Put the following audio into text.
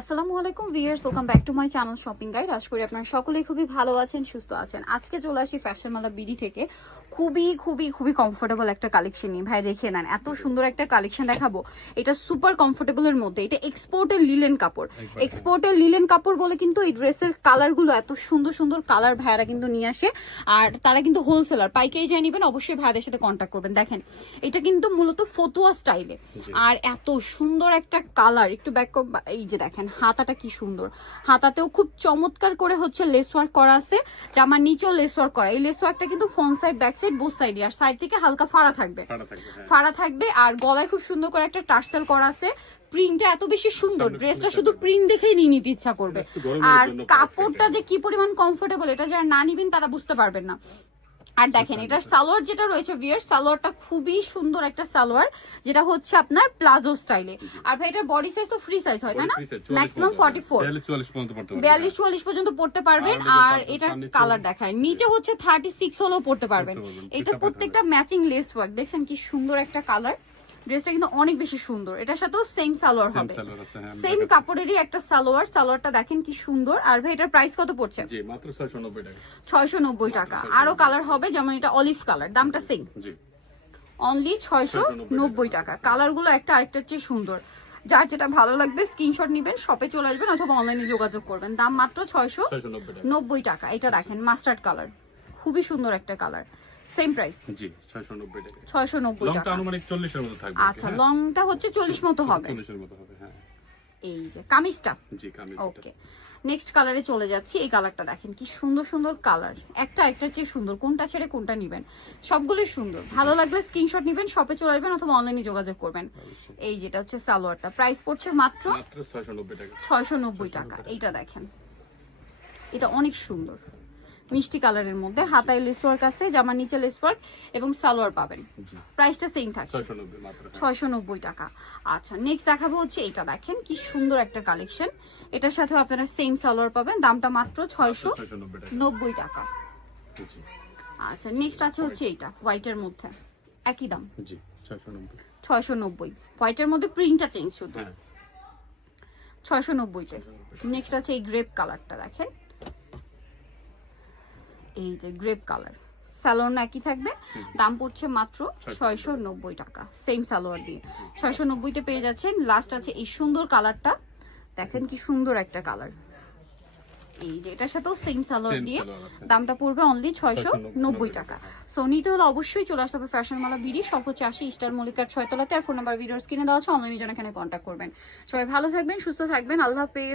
আসসালামু আলাইকুম viewers, welcome back to my channel shopping guide. আশা করি আপনারা সকলেই খুবই ভালো আছেন, সুস্থ আছেন। আজকে চলে আসি ফ্যাশন মালা বিডি থেকে খুবই খুবই খুবই কমফোর্টেবল একটা কালেকশন নিয়ে। ভাই দেখে নেন, এত সুন্দর একটা কালেকশন দেখাবো। এটা সুপার কমফোর্টেবলের মধ্যে, এটা এক্সপোর্টের লিলেন কাপড়। এক্সপোর্টের লিলেন কাপড় বলে কিন্তু এই ড্রেসের কালারগুলো এত সুন্দর সুন্দর কালার ভাইয়ারা কিন্তু নিয়ে আসে। আর তারা কিন্তু হোলসেলার, পাইকারি যাই নেবেন অবশ্যই ভাইয়াদের সাথে কন্ট্যাক্ট করবেন। দেখেন এটা কিন্তু মূলত ফতুয়া স্টাইলে, আর এত সুন্দর একটা কালার। একটু ব্যাক, এই যে দেখেন হাতাটা কি সুন্দর, হাতাতেও খুব চমৎকার করে হচ্ছে লেস ওয়ার্ক করা আছে, জামার নিচেও লেস ওয়ার্ক করা। এই লেস ওয়ার্কটা কিন্তু front side back side both সাইডে, আর সাইড থেকে হালকা ফাড়া থাকবে, ফাড়া থাকবে। আর গলায় খুব সুন্দর করে একটা টার্সেল করা আছে। প্রিন্টটা এত বেশি সুন্দর, ড্রেসটা শুধু প্রিন্ট দেখেই নিয়ে নিতে ইচ্ছা করবে। আর কাপড়টা যে কি পরিমাণ কমফোর্টেবল, এটা যারা না নিবেন তারা বুঝতে পারবেন না। আর দেখেন এটার সালোয়ার যেটা রয়েছে ভিউয়ার্স, সালোয়ারটা খুবই সুন্দর একটা সালোয়ার, যেটা হচ্ছে আপনার প্লাজো স্টাইলে। আর ভাই এটার বডি সাইজ তো ফ্রি সাইজ হয়, তাই না? ম্যাক্সিমাম 44, 42-44 পর্যন্ত পড়তে পারবেন। আর এটার কালার দেখায়, নিচে হচ্ছে 36 হলেও পড়তে পারবেন। এটা প্রত্যেকটা ম্যাচিং লেস ওয়ার্ক, দেখছেন কি সুন্দর একটা কালার। ড্রেসটা কিন্তু অনেক বেশি সুন্দর। এটার সাথেও সেম সালোয়ার হবে, সেম কাপড়েরই একটা সালোয়ার। সালোয়ারটা দেখেন কি সুন্দর। আর ভাই এটার প্রাইস কত পড়ছে? জি মাত্র 690 টাকা। 690 টাকা। আরো কালার হবে, যেমন এটা অলিভ কালার, দামটা সেম, জি অনলি 690 টাকা। কালারগুলো একটা আরেকটার চেয়ে সুন্দর। যার যেটা ভালো লাগবে স্ক্রিনশট নেবেন, শপে চলে আসবেন অথবা অনলাইনে যোগাযোগ করবেন। দাম মাত্র 690 টাকা। এটা দেখেন মাস্টার্ড কালার, খুবই সুন্দর একটা কালার, সেম প্রাইস। জি 690 টাকা। 690 লংটা টাকা। আনুমানিক 40 এর মতো থাকবে। আচ্ছা, লংটা হচ্ছে 40 মতো হবে। 40 এর মতো হবে, হ্যাঁ। এই যে কামিজটা, জি কামিজ। ওকে, নেক্সট কালারে চলে যাচ্ছি। এই কালারটা দেখেন কি সুন্দর সুন্দর কালার, একটা একটার চেয়ে সুন্দর। কোনটা ছেড়ে কোনটা নিবেন, সবগুলোই সুন্দর। ভালো লাগলে স্ক্রিনশট নিবেন, শপে চলে আসবেন অথবা অনলাইনে যোগাযোগ করবেন। এই যেটা হচ্ছে সালোয়ারটা, প্রাইস পড়ছে মাত্র 690 টাকা। 690 টাকা। এইটা দেখেন, এটা অনেক সুন্দর মিষ্টি কালারের মধ্যে, হাতায় লেস ওয়ার্ক আছে, জামার নিচে লেস ওয়ার্ক এবং সালোয়ার পাবেন। প্রাইসটা সেম থাকছে 690 মাত্র। 690 টাকা। আচ্ছা, নেক্সট দেখাবো হচ্ছে এটা দেখেন কি সুন্দর একটা কালেকশন। এটার সাথেও আপনারা সেম সালোয়ার পাবেন, দামটা মাত্র 690 টাকা। জি আচ্ছা, নেক্সট আছে হচ্ছে এইটা হোয়াইটের মধ্যে, একই দাম জি 690। 690। হোয়াইটের মধ্যে প্রিন্টটা চেঞ্জ শুধু, হ্যাঁ 690 তে। নেক্সট আছে এই গ্রেপ কালারটা দেখেন, এই যে গ্রেপ কালার, সালোয়ার একই থাকবে, দাম পড়ছে মাত্র 690 টাকা। সেম সালোয়ার দিয়ে 690 তে পেয়ে যাচ্ছেন। লাস্ট আছে এই সুন্দর কালারটা, দেখেন কি সুন্দর একটা কালার। এই যে এটার সাথেও সেম সালোয়ার দিয়ে, দামটা পড়বে অনলি 690 টাকা। সো নিতে হলে অবশ্যই চলে আসতে হবে ফ্যাশন মালা বিডি, সব হচ্ছে 80 স্টার মল্লিকার 6 তলাতে। আর ফোন নাম্বার ভিডিওর স্ক্রিনে দেওয়া আছে, অনলাইনে জন্য এখানে কন্ট্যাক্ট করবেন। সবাই ভালো থাকবেন, সুস্থ থাকবেন, আল্লাহ হাফেজ।